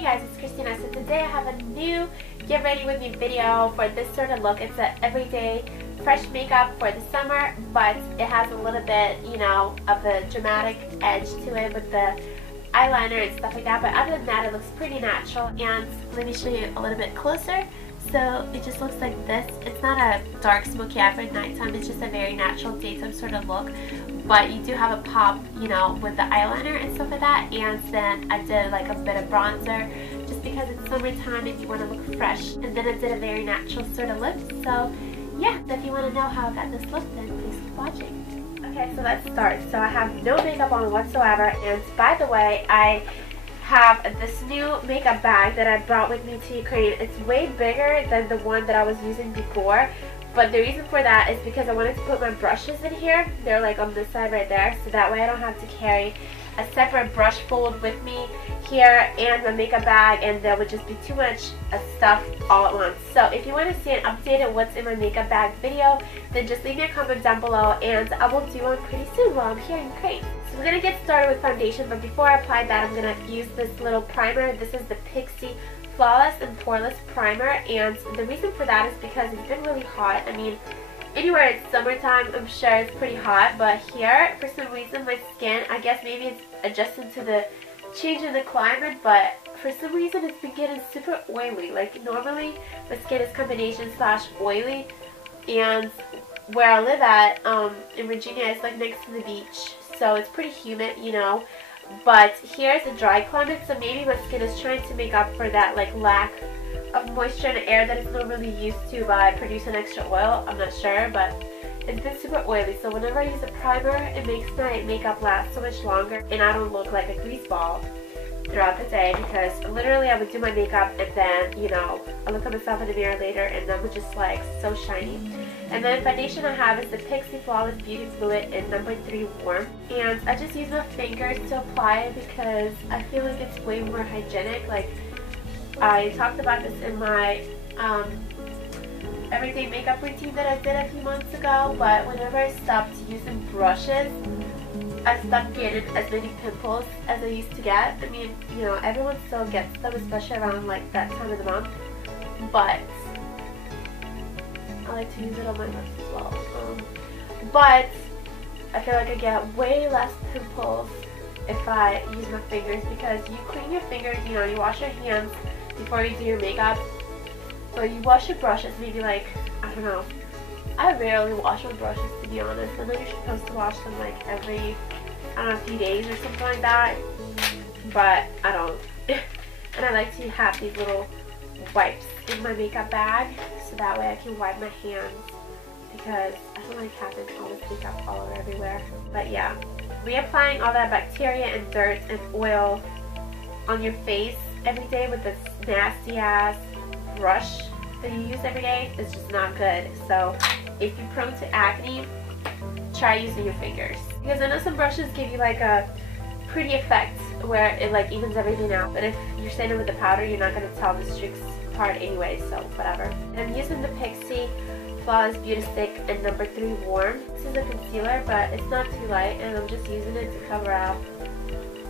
Hey guys, it's Kristina. So today I have a new get ready with me video for this sort of look. It's an everyday fresh makeup for the summer, but it has a little bit, you know, of a dramatic edge to it with the eyeliner and stuff like that. But other than that, it looks pretty natural. And let me show you a little bit closer. So it just looks like this. It's not a dark smoky eye for nighttime. It's just a very natural daytime sort of look. But you do have a pop, you know, with the eyeliner and stuff like that. And then I did like a bit of bronzer just because it's summertime and you want to look fresh. And then I did a very natural sort of lip. So yeah, so if you want to know how I got this look, then please keep watching. Okay, so let's start. So I have no makeup on whatsoever. And by the way, I have this new makeup bag that I brought with me to Ukraine. It's way bigger than the one that I was using before. But the reason for that is because I wanted to put my brushes in here. They're like on this side right there, so that way I don't have to carry a separate brush fold with me here and my makeup bag, and there would just be too much stuff all at once. So if you want to see an updated what's in my makeup bag video, then just leave me a comment down below and I will do one pretty soon while I'm here in Ukraine. So we're going to get started with foundation, but before I apply that, I'm going to use this little primer. This is the Pixi Flawless and Poreless Primer, and the reason for that is because it's been really hot. I mean, anywhere it's summertime, I'm sure it's pretty hot, but here, for some reason, my skin, I guess maybe it's adjusting to the change in the climate, but for some reason it's been getting super oily. Like, normally my skin is combination / oily, and where I live at in Virginia, it's like next to the beach, so it's pretty humid, you know. But here's a dry climate, so maybe my skin is trying to make up for that like lack of moisture and air that it's normally used to by producing extra oil. I'm not sure, but it's been super oily. So whenever I use a primer, it makes my makeup last so much longer, and I don't look like a grease ball throughout the day, because literally I would do my makeup and then, you know, I look at myself in the mirror later and I'm just like so shiny. And then foundation I have is the Pixi Flawless Beauty Fluid in No. 3 Warm. And I just use my fingers to apply it because I feel like it's way more hygienic. Like, I talked about this in my everyday makeup routine that I did a few months ago, but whenever I stopped using brushes, I stopped getting as many pimples as I used to get. I mean, you know, everyone still gets them, especially around like that time of the month, but I like to use it on my lips as well. But I feel like I get way less pimples if I use my fingers, because you clean your fingers, you know, you wash your hands before you do your makeup, but you wash your brushes maybe like, I don't know, I rarely wash my brushes, to be honest. I know you're supposed to wash them like every, I don't know, a few days or something like that, but I don't. And I like to have these little wipes in my makeup bag, so that way I can wipe my hands, because I don't like having all this makeup all over everywhere. But yeah, reapplying all that bacteria and dirt and oil on your face every day with this nasty ass brush that you use every day is just not good. So if you're prone to acne, try using your fingers, because I know some brushes give you like a pretty effect where it like evens everything out, but if you're staining with the powder, you're not going to tell the streaks apart anyway, so whatever. And I'm using the Pixi Flawless Beauty Stick in No. 3 Warm. This is a concealer, but it's not too light, and I'm just using it to cover up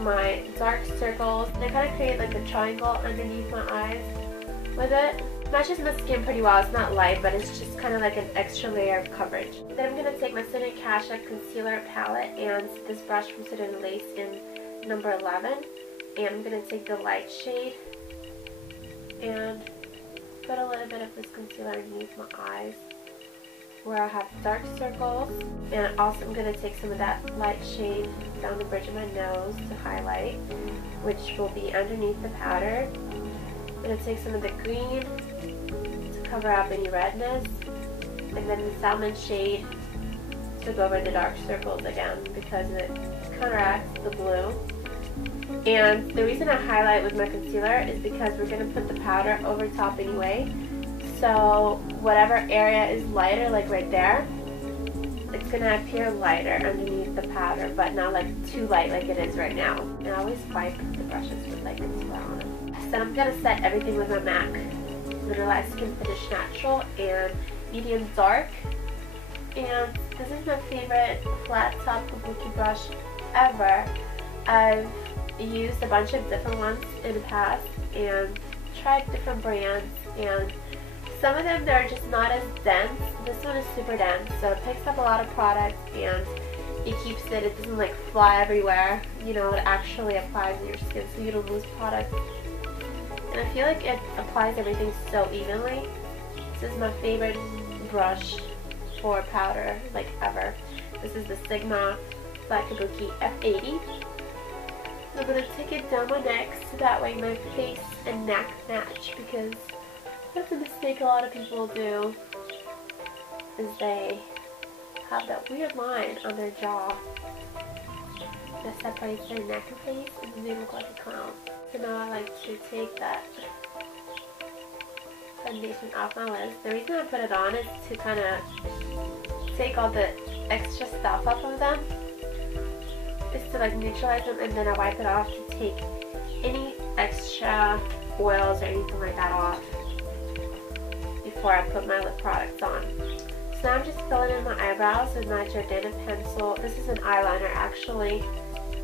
my dark circles. And I kind of create like a triangle underneath my eyes with it. Matches my skin pretty well. It's not light, but it's just kind of like an extra layer of coverage. Then I'm going to take my Cine Kasha Concealer Palette and this brush from Cine Lace in No. 11. And I'm going to take the light shade and put a little bit of this concealer underneath my eyes where I have dark circles. And also I'm going to take some of that light shade down the bridge of my nose to highlight, which will be underneath the powder. I'm going to take some of the green to cover up any redness, and then the salmon shade to go over the dark circles again, because it counteracts the blue. And the reason I highlight with my concealer is because we're going to put the powder over top anyway, so whatever area is lighter, like right there, it's going to appear lighter underneath the powder, but not like too light like it is right now. And I always wipe the brushes with like concealer on them. So I'm going to set everything with my MAC Mineralized Skin Finish Natural and Medium Dark. And this is my favorite flat top kabuki brush ever. I've used a bunch of different ones in the past and tried different brands, and some of them they're just not as dense. This one is super dense, so it picks up a lot of product and it keeps it doesn't like fly everywhere. You know, it actually applies in your skin so you don't lose product. And I feel like it applies everything so evenly. This is my favorite brush for powder, like ever. This is the Sigma Black Kabuki F80. I'm going to take it down my neck so that way my face and neck match, because that's a mistake a lot of people do, is they have that weird line on their jaw that separates their neck and face, and then they look like a clown. So now I like to take that foundation off my lids. The reason I put it on is to kind of take all the extra stuff off of them. Is to like neutralize them, and then I wipe it off to take any extra oils or anything like that off before I put my lip products on. So now I'm just filling in my eyebrows with my Jordana pencil. This is an eyeliner actually,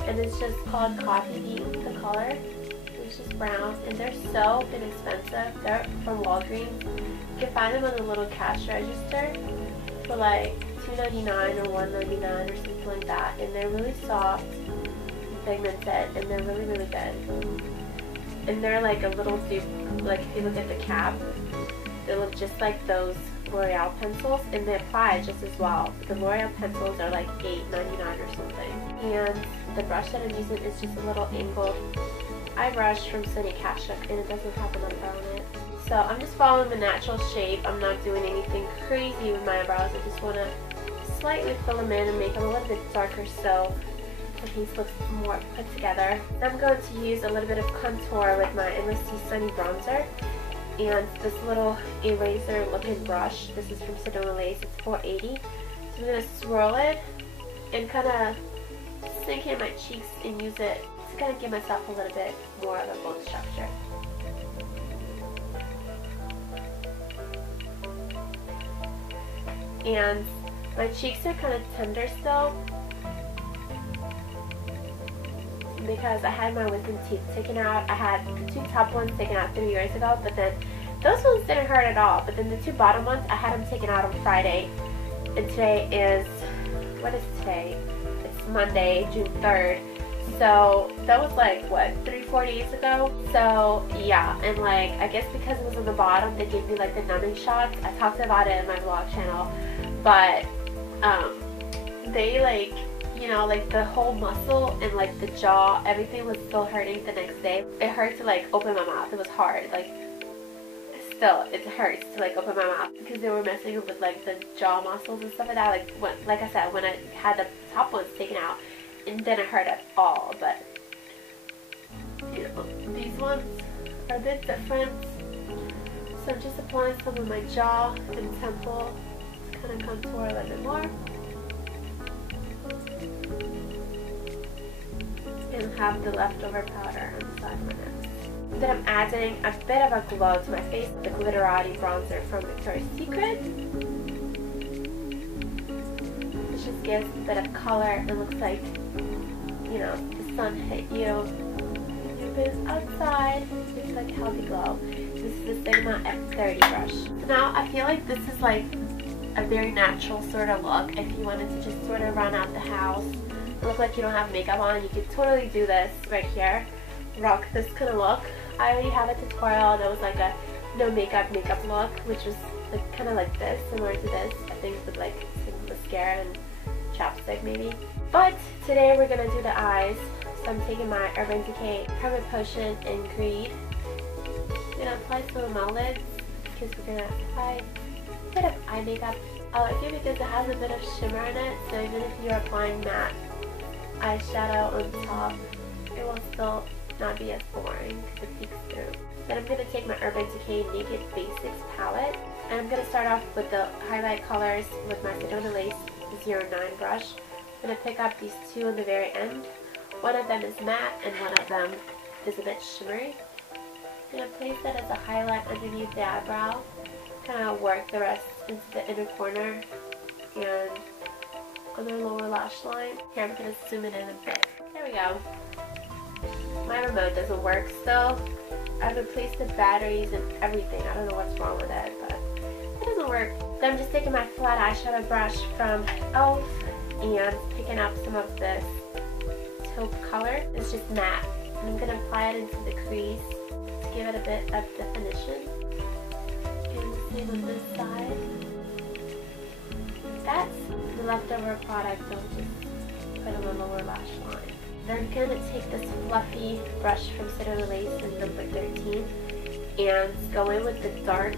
and it's just called Coffee Bean, the color. It's just brown, and they're so inexpensive. They're from Walgreens. You can find them on the little cash register for like $2.99 or $1.99 or something like that, and they're really soft and pigmented, and they're really, really good. And they're like a little dupe, like if you look at the cap, they look just like those L'Oreal pencils, and they apply just as well. The L'Oreal pencils are like $8.99 or something. And the brush that I'm using is just a little angled eye brush from Sunny Kashuk, and it doesn't have a number on it. So I'm just following the natural shape. I'm not doing anything crazy with my eyebrows. I just want to slightly fill them in and make them a little bit darker so the piece looks more put together. I'm going to use a little bit of contour with my Endless Tea Sunny Bronzer and this little eraser looking brush. This is from Sedona Lace. It's 480. So I'm going to swirl it and kind of sink in my cheeks and use it to kind of give myself a little bit more of a bone structure. And my cheeks are kind of tender still because I had my wisdom teeth taken out. I had the 2 top ones taken out 3 years ago, but then those ones didn't hurt at all. But then the 2 bottom ones, I had them taken out on Friday. And today is, what is today? It's Monday, June 3rd. So that was like, what, 3-4 days ago? So yeah, and like, I guess because it was on the bottom, they gave me like the numbing shots. I talked about it in my vlog channel. But they like, you know, like the whole muscle and like the jaw, everything was still hurting the next day. It hurt to like open my mouth. It was hard. Like still, it hurts to like open my mouth because they were messing with like the jaw muscles and stuff like that. Like when, like I said, when I had the top ones taken out, it didn't hurt at all. But you know, these ones are a bit different. So I'm just applying some of my jaw and temple. Kind of contour a little bit more and have the leftover powder on the side of my nose. Then I'm adding a bit of a glow to my face, the Glitterati bronzer from Victoria's Secret. It just gives a bit of color. It looks like, you know, the sun hit you. You've been outside. It's like a healthy glow. This is the Sigma F30 brush. So now I feel like this is like a very natural sort of look. If you wanted to just sort of run out the house, look like you don't have makeup on, you could totally do this right here. Rock this kind of look. I already have a tutorial that was like a no makeup look, which was like kind of like this, similar to this. I think with like some mascara and chapstick maybe. But today we're gonna do the eyes. So I'm taking my Urban Decay Permanent Potion in Greed. I'm gonna apply some of my lids because we're gonna apply a bit of eye makeup. I like it because it has a bit of shimmer in it, so even if you're applying matte eyeshadow on top, it will still not be as boring because it peeks through. Then I'm going to take my Urban Decay Naked Basics palette, and I'm going to start off with the highlight colors with my Sedona Lace 09 brush. I'm going to pick up these 2 on the very end. One of them is matte and one of them is a bit shimmery. I'm going to place that as a highlight underneath the eyebrow, kind of work the rest into the inner corner and on the lower lash line. Here I'm going to zoom it in a bit. There we go. My remote doesn't work still. I've replaced the batteries and everything. I don't know what's wrong with it, but it doesn't work. Then I'm just taking my flat eyeshadow brush from e.l.f. and picking up some of this taupe color. It's just matte. And I'm going to apply it into the crease to give it a bit of definition. And the same on this side. That's the leftover product. I'll just put on the lower lash line. Then I'm going to take this fluffy brush from Citadel Lace in number 13 and go in with the dark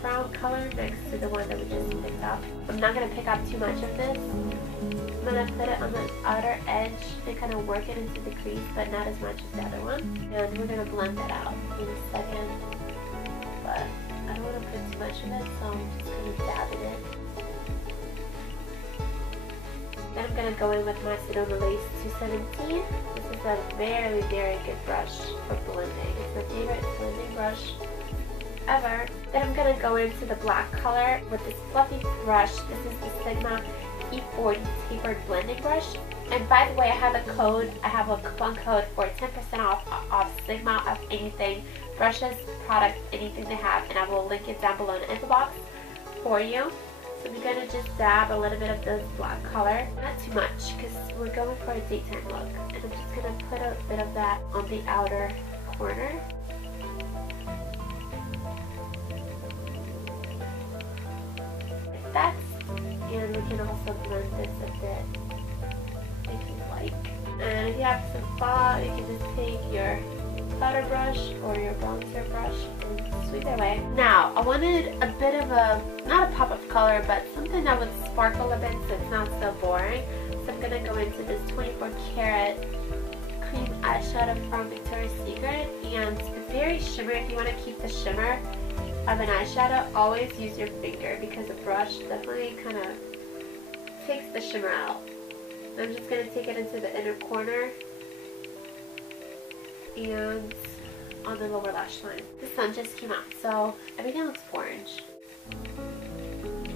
brown color next to the one that we just picked up. I'm not going to pick up too much of this. I'm going to put it on the outer edge and kind of work it into the crease, but not as much as the other one. And we're going to blend that out in a second. But I don't want to put too much of it, so I'm just going to dab in it. Then I'm going to go in with my Citadel Lace 217. This is a very, very good brush for blending. It's my favorite blending brush ever. Then I'm going to go into the black color with this fluffy brush. This is the Sigma E40 Tapered Blending Brush. And by the way, I have a code. I have a coupon code for 10% off Sigma of anything, brushes, products, anything they have. And I will link it down below in the info box for you. So we're going to just dab a little bit of this black color. Not too much because we're going for a daytime look. And I'm just going to put a bit of that on the outer corner. Like that. And we can also blend this a bit if you like. And if you have some fallout, you can just take your powder brush or your bronzer brush and sweep it away. Now, I wanted a bit of a, not a pop of color, but something that would sparkle a bit so it's not so boring. So I'm going to go into this 24 karat cream eyeshadow from Victoria's Secret. And it's very shimmery. If you want to keep the shimmer of an eyeshadow, always use your finger because a brush definitely kind of takes the shimmer out. I'm just going to take it into the inner corner and on the lower lash line. The sun just came out, so everything looks orange.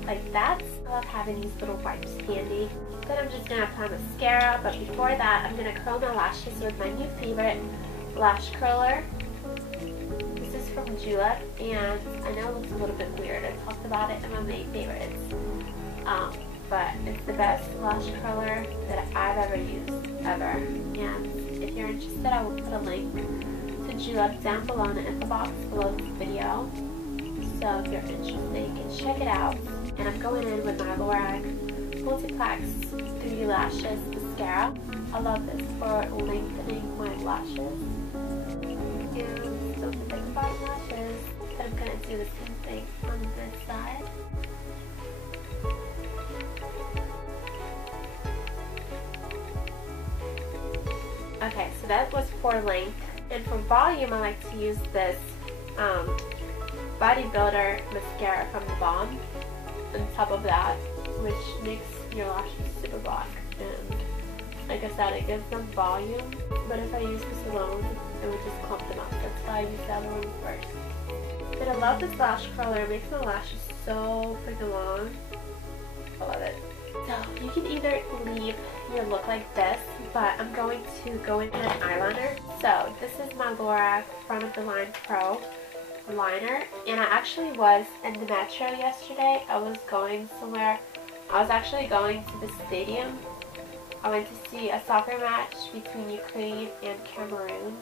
Like that. I love having these little wipes handy. Then I'm just going to apply mascara, but before that I'm going to curl my lashes with my new favorite lash curler. This is from Julep, and I know it looks a little bit weird. I talked about it in my main favorites. But it's the best lash curler that I've ever used, ever. And if you're interested, I will put a link to Julep down below in the info box below this video. So if you're interested, you can check it out. And I'm going in with my Lorac Multiplex 3D Lashes Mascara. I love this for lengthening my lashes. And so to think about lashes, then I'm going to do the same thing on this side. Okay, so that was for length. And for volume, I like to use this Bodybuilder mascara from the Balm on top of that, which makes your lashes super black. And like I said, it gives them volume. But if I use this alone, it would just clump them up. That's why I use that one first. But I love this lash curler. It makes my lashes so freaking long. I love it. So you can either leave your look like this, but I'm going to go into an eyeliner. So this is my Lorac Front of the Line Pro liner, and I actually was in the metro yesterday. I was going somewhere. I was actually going to the stadium. I went to see a soccer match between Ukraine and Cameroon.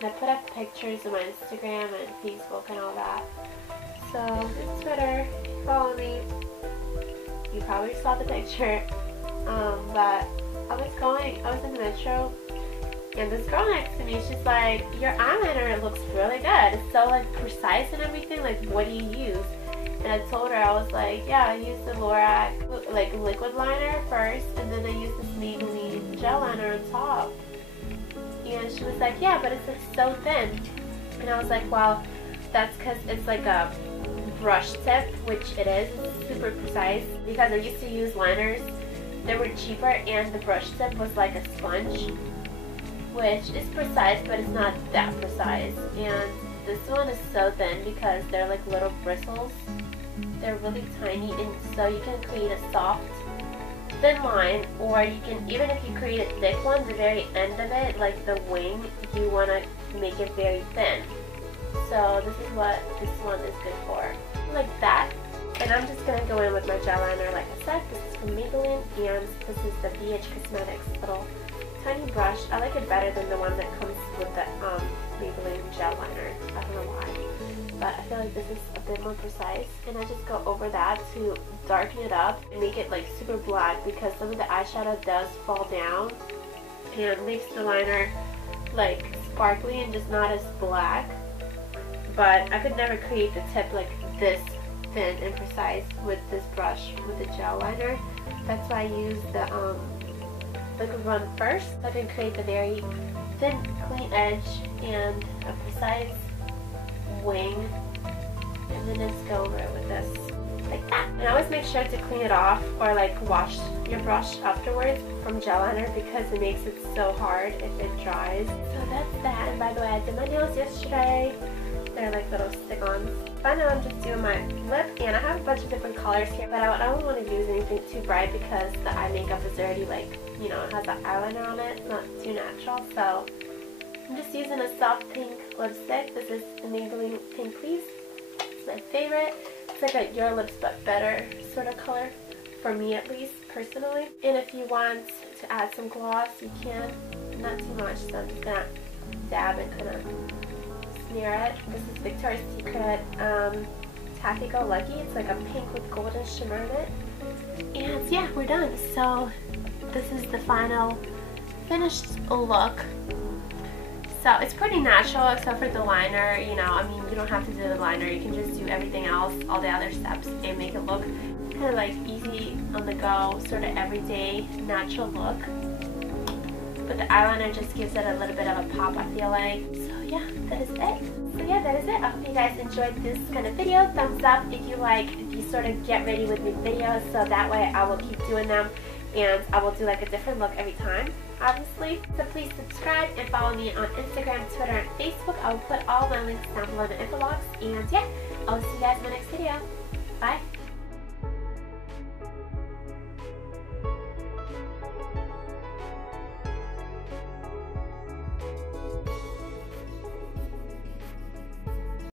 And I put up pictures on my Instagram and Facebook and all that. So on Twitter, follow me. You probably saw the picture, but I was in the metro, and this girl next to me, she's like, your eyeliner looks really good. It's so like precise and everything. Like, what do you use? And I told her, I was like, yeah, I use the Lorac like liquid liner first, and then I use this Maybelline gel liner on top. And she was like, yeah, but it's like so thin. And I was like, well, that's because it's like a brush tip, which it is. It's super precise because I used to use liners. They were cheaper, and the brush tip was like a sponge, which is precise, but it's not that precise. And this one is so thin because they're like little bristles. They're really tiny, and so you can create a soft thin line, or you can, even if you create a thick one, the very end of it, like the wing, you want to make it very thin. So this is what this one is good for, like that. And I'm just going to go in with my gel liner like I said. This is from Maybelline, and this is the BH Cosmetics little tiny brush. I like it better than the one that comes with the Maybelline gel liner. I don't know why, but I feel like this is a bit more precise, and I just go over that to darken it up and make it like super black, because some of the eyeshadow does fall down and makes the liner like sparkly and just not as black. But I could never create the tip like this thin and precise with this brush with the gel liner. That's why I use the liquid one first, so I can create the very thin, clean edge and a precise wing, and then just go over it with this like that. And always make sure to clean it off or like wash your brush afterwards from gel liner, because it makes it so hard if it dries. So that's that. And by the way, I did my nails yesterday. They're like little stick-ons. But now I'm just doing my lip, and I have a bunch of different colors here, but I don't want to use anything too bright because the eye makeup is already like, you know, it has an eyeliner on it. It's not too natural, so I'm just using a soft pink lipstick. This is the Maybelline Pink Please. It's my favorite. It's like a Your Lips But Better sort of color, for me at least, personally. And if you want to add some gloss, you can. Not too much, so I'm just gonna dab and kind of smear it. This is Victoria's Secret Taffy Go Lucky. It's like a pink with golden shimmer in it. And yeah, we're done. So this is the final finished look. So it's pretty natural except for the liner, you know, I mean, you don't have to do the liner, you can just do everything else, all the other steps, and make it look kind of like easy on the go, sort of everyday, natural look. But the eyeliner just gives it a little bit of a pop, I feel like. So yeah, that is it. So yeah, that is it. I hope you guys enjoyed this kind of video. Thumbs up if you like these sort of get ready with me videos, so that way I will keep doing them, and I will do like a different look every time, obviously. So please subscribe and follow me on Instagram, Twitter, and Facebook. I will put all my links down below in the info box. And yeah, I'll see you guys in my next video. Bye.